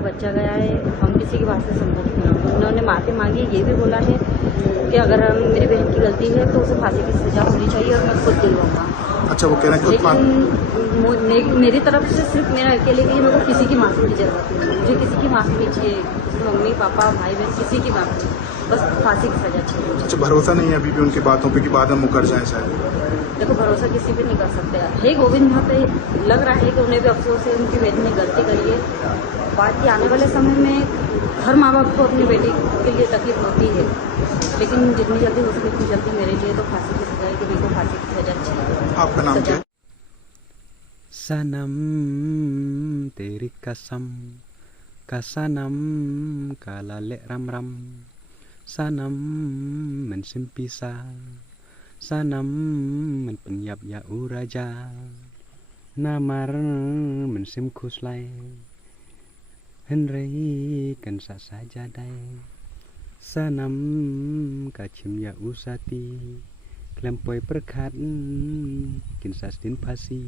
का बच्चा गया है, हम किसी की बात से संतुष्ट नहीं हैं। उन्होंने माफ़ी मांगी, ये भी बोला है कि अगर मेरी बहन की गलती है तो उसे फांसी की सजा होनी चाहिए और मैं खुद दिलवाऊंगा। अच्छा, वो कह रहे हैं लेकिन मेरी तरफ से सिर्फ मेरा अकेले के लिए मेरे को किसी की माफ़ी की जरूरत नहीं है। मुझे किसी की माफ़ी नहीं चाहिए, मम्मी पापा भाई बहन किसी की माफ़ी नहीं, बस फांसी की सजा चाहिए। अच्छा, भरोसा नहीं है अभी भी उनकी बातों पे कि बाद में मुकर जाए शायद? देखो, भरोसा किसी पे नहीं कर सकते है। गोविंद यहाँ पे लग रहा है कि उन्हें भी अफसोस है, उनकी बेटी ने गलती करी है। बाकी आने वाले समय में हर माँ बाप को अपनी बेटी के लिए तकलीफ होती है, लेकिन जितनी जल्दी हो सके उतनी जल्दी मेरे लिए तो फांसी की सजा है कि मेरे को फांसी की सजा चाहिए। आपका नाम क्या है? सनम तेरी कसम का सनम काला ले रम रम सनम mensim pisah sanam men penyap ya uraja namar mensim kuslai henrei kan sa saja dai sanam kachim ya usati klempoi perkat kin sastin pasi